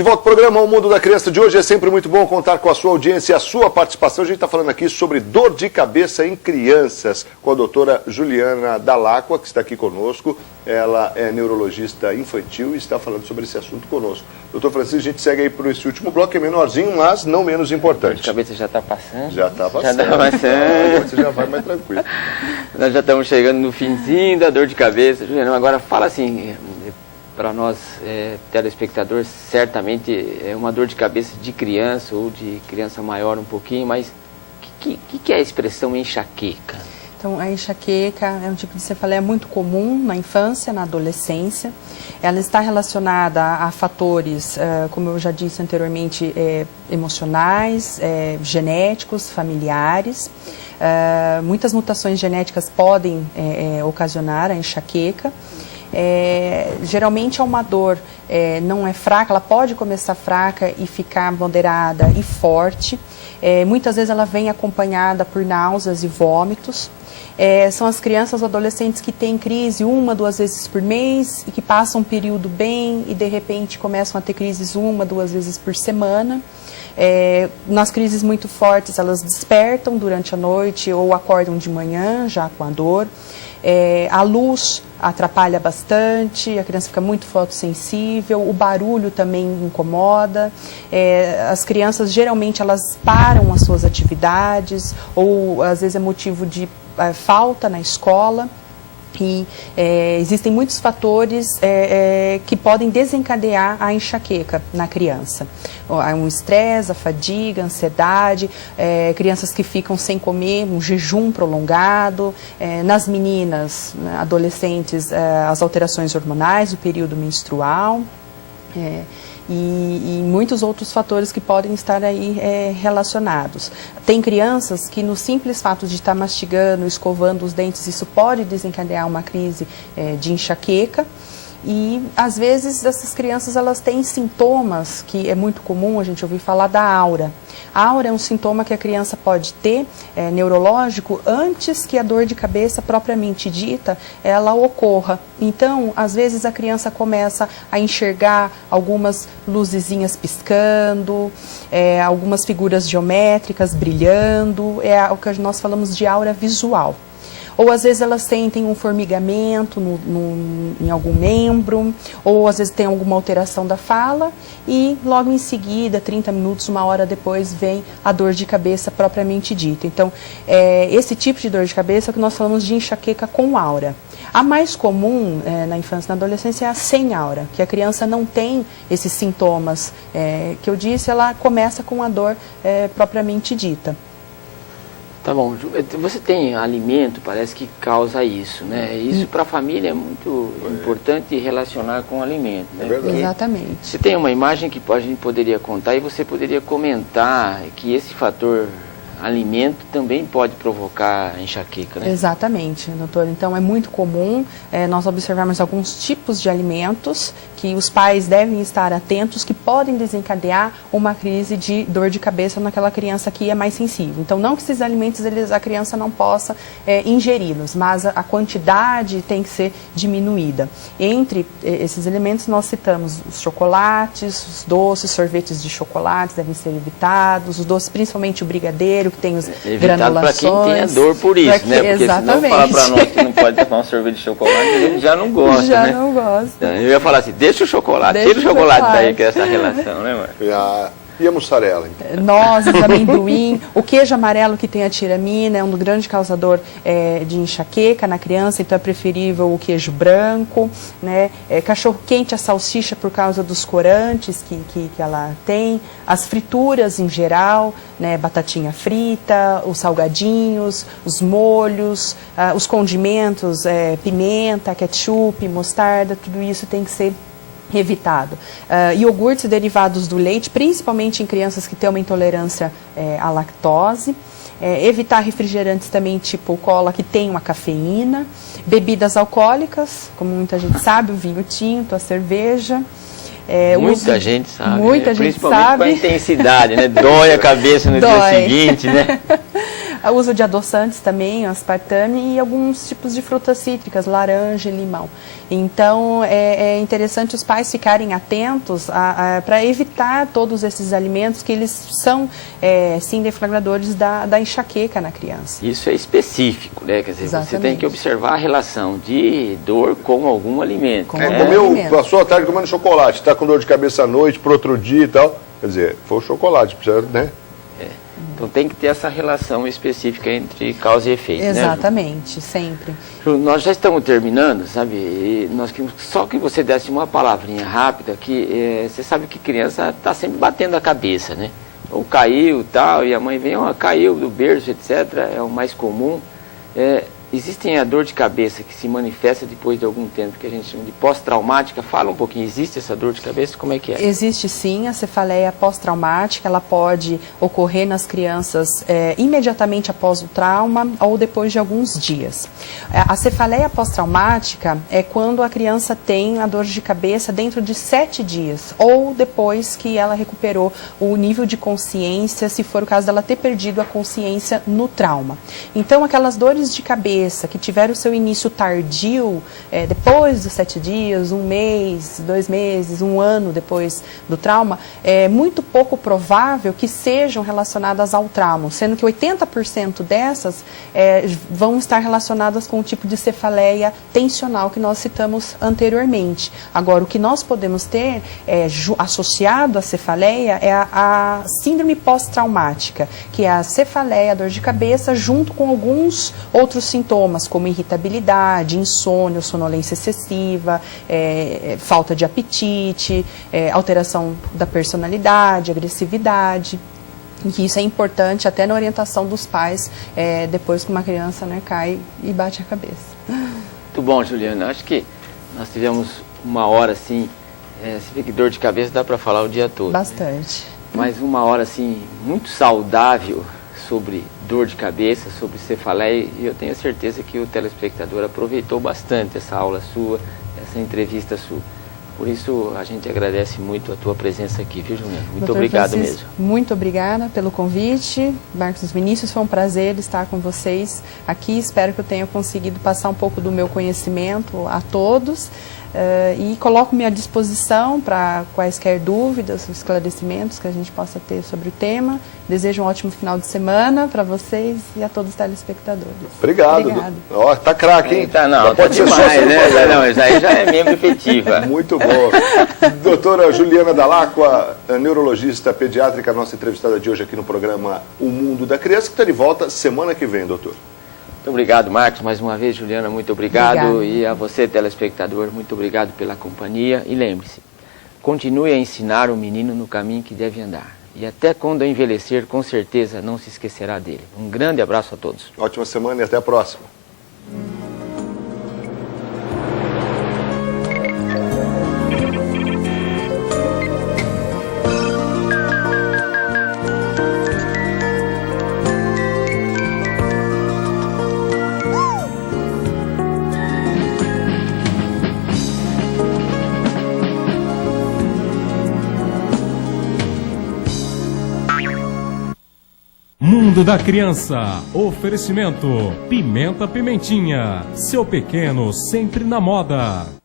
De volta ao programa O Mundo da Criança de hoje. É sempre muito bom contar com a sua audiência e a sua participação. A gente está falando aqui sobre dor de cabeça em crianças com a doutora Juliana Dall'Acqua, que está aqui conosco. Ela é neurologista infantil e está falando sobre esse assunto conosco. Doutor Francisco, a gente segue aí por esse último bloco, que é menorzinho, mas não menos importante. A dor de cabeça já está passando? Já está passando. Já está passando. Agora você já vai mais tranquilo. Nós já estamos chegando no finzinho da dor de cabeça. Juliana, agora fala assim... Para nós, telespectadores, certamente é uma dor de cabeça de criança ou de criança maior um pouquinho, mas o que é a expressão enxaqueca? Então, a enxaqueca é um tipo de cefaleia muito comum na infância, na adolescência. Ela está relacionada a fatores, como eu já disse anteriormente, emocionais, genéticos, familiares. Muitas mutações genéticas podem ocasionar a enxaqueca. Geralmente é uma dor, não é fraca, ela pode começar fraca e ficar moderada e forte. Muitas vezes ela vem acompanhada por náuseas e vômitos. São as crianças ou adolescentes que têm crise 1, 2 vezes por mês e que passam um período bem e de repente começam a ter crises 1, 2 vezes por semana. Nas crises muito fortes elas despertam durante a noite ou acordam de manhã já com a dor. A luz atrapalha bastante, a criança fica muito fotossensível, o barulho também incomoda, as crianças geralmente elas param as suas atividades ou às vezes é motivo de falta na escola. E existem muitos fatores que podem desencadear a enxaqueca na criança. Um estresse, a fadiga, a ansiedade, crianças que ficam sem comer, um jejum prolongado. Nas meninas, adolescentes, as alterações hormonais, o período menstrual. E muitos outros fatores que podem estar aí relacionados. Tem crianças que no simples fato de estar mastigando, escovando os dentes, isso pode desencadear uma crise de enxaqueca. E às vezes essas crianças elas têm sintomas que é muito comum a gente ouvir falar da aura. A aura é um sintoma que a criança pode ter neurológico antes que a dor de cabeça propriamente dita ela ocorra. Então, às vezes a criança começa a enxergar algumas luzezinhas piscando, algumas figuras geométricas brilhando, é o que nós falamos de aura visual. Ou às vezes elas sentem um formigamento em algum membro, ou às vezes tem alguma alteração da fala e logo em seguida, 30 minutos, 1 hora depois, vem a dor de cabeça propriamente dita. Então, esse tipo de dor de cabeça é o que nós falamos de enxaqueca com aura. A mais comum na infância e na adolescência é a sem aura, que a criança não tem esses sintomas que eu disse, ela começa com a dor propriamente dita. Tá bom, você tem alimento, parece que causa isso, né? Isso para a família é muito importante relacionar com o alimento, né? Exatamente. Você tem uma imagem que a gente poderia contar e você poderia comentar que esse fator alimento também pode provocar enxaqueca, né? Exatamente, doutor. Então é muito comum nós observarmos alguns tipos de alimentos que os pais devem estar atentos que podem desencadear uma crise de dor de cabeça naquela criança que é mais sensível. Então não que esses alimentos a criança não possa ingeri-los, mas a quantidade tem que ser diminuída. Entre esses alimentos nós citamos os chocolates, os doces, sorvetes de chocolates devem ser evitados, os doces, principalmente o brigadeiro, que tem os granulações. Para quem tem a dor por isso, né? Porque exatamente. Se não falar para nós que não pode tomar um sorvete de chocolate, ele já não gosta, já né? não gosta. Eu ia falar assim, deixa o chocolate, tira o chocolate daí, que é essa relação, né, Marcos? E a mussarela, então? Nozes, amendoim, o queijo amarelo que tem a tiramina é um grande causador de enxaqueca na criança, então é preferível o queijo branco, né? Cachorro quente, a salsicha por causa dos corantes que ela tem, as frituras em geral, né? Batatinha frita, os salgadinhos, os molhos, os condimentos, pimenta, ketchup, mostarda, tudo isso tem que ser evitado. Iogurtes derivados do leite, principalmente em crianças que têm uma intolerância à lactose. Evitar refrigerantes também tipo cola que tem uma cafeína. Bebidas alcoólicas, como muita gente sabe, o vinho tinto, a cerveja. Muita gente sabe, muita né? gente Principalmente sabe. com a intensidade, né? Dói a cabeça no dia seguinte, né? O uso de adoçantes também, aspartame e alguns tipos de frutas cítricas, laranja e limão. Então, é interessante os pais ficarem atentos para evitar todos esses alimentos que eles são, sim, deflagradores da enxaqueca na criança. Isso é específico, né? Quer dizer, Exatamente. você tem que observar a relação de dor com algum alimento. Passou a tarde comendo chocolate, está com dor de cabeça à noite, para outro dia e tal. Quer dizer, foi o chocolate, precisa, né? Então tem que ter essa relação específica entre causa e efeito. Exatamente, né, sempre. Ju, nós já estamos terminando, sabe? E nós queríamos só que você desse uma palavrinha rápida, que você sabe que criança está sempre batendo a cabeça, né? Ou caiu tal, e a mãe vem, caiu do berço, etc. É o mais comum. Existem a dor de cabeça que se manifesta depois de algum tempo, que a gente chama de pós-traumática. Fala um pouquinho, existe essa dor de cabeça? Como é que é? Existe sim, a cefaleia pós-traumática, ela pode ocorrer nas crianças imediatamente após o trauma ou depois de alguns dias. A cefaleia pós-traumática é quando a criança tem a dor de cabeça dentro de 7 dias, ou depois que ela recuperou o nível de consciência, se for o caso dela ter perdido a consciência no trauma. Então, aquelas dores de cabeça que tiveram o seu início tardio, depois dos 7 dias, 1 mês, 2 meses, 1 ano depois do trauma, é muito pouco provável que sejam relacionadas ao trauma, sendo que 80% dessas vão estar relacionadas com o tipo de cefaleia tensional que nós citamos anteriormente. Agora, o que nós podemos ter associado à cefaleia é a síndrome pós-traumática, que é a cefaleia, a dor de cabeça, junto com alguns outros sintomas, como irritabilidade, insônia, sonolência excessiva, falta de apetite, alteração da personalidade, agressividade. E isso é importante até na orientação dos pais, depois que uma criança cai e bate a cabeça. Muito bom, Juliana. Acho que nós tivemos 1 hora assim, se vê que dor de cabeça dá para falar o dia todo. Bastante. Mas 1 hora assim, muito saudável sobre dor de cabeça, sobre cefaleia, e eu tenho certeza que o telespectador aproveitou bastante essa aula sua, essa entrevista sua. Por isso, a gente agradece muito a tua presença aqui, viu, Juliana? Muito Dr. obrigado Francisco, mesmo. Muito obrigada pelo convite. Marcos Vinícius, foi um prazer estar com vocês aqui. Espero que eu tenha conseguido passar um pouco do meu conhecimento a todos. E coloco-me à disposição para quaisquer dúvidas, esclarecimentos que a gente possa ter sobre o tema. Desejo um ótimo final de semana para vocês e a todos os telespectadores. Obrigado. Ó, tá craque, hein? Tá demais, né? Não, já é membro efetiva. Muito bom. Doutora Juliana Dall'Acqua, neurologista pediátrica, nossa entrevistada de hoje aqui no programa O Mundo da Criança, que está de volta semana que vem, doutor. Muito obrigado, Marcos. Mais uma vez, Juliana, muito obrigado. Obrigada. E a você, telespectador, muito obrigado pela companhia. E lembre-se, continue a ensinar o menino no caminho que deve andar. E até quando envelhecer, com certeza não se esquecerá dele. Um grande abraço a todos. Ótima semana e até a próxima. Mundo da Criança. Oferecimento Pimenta Pimentinha. Seu pequeno sempre na moda.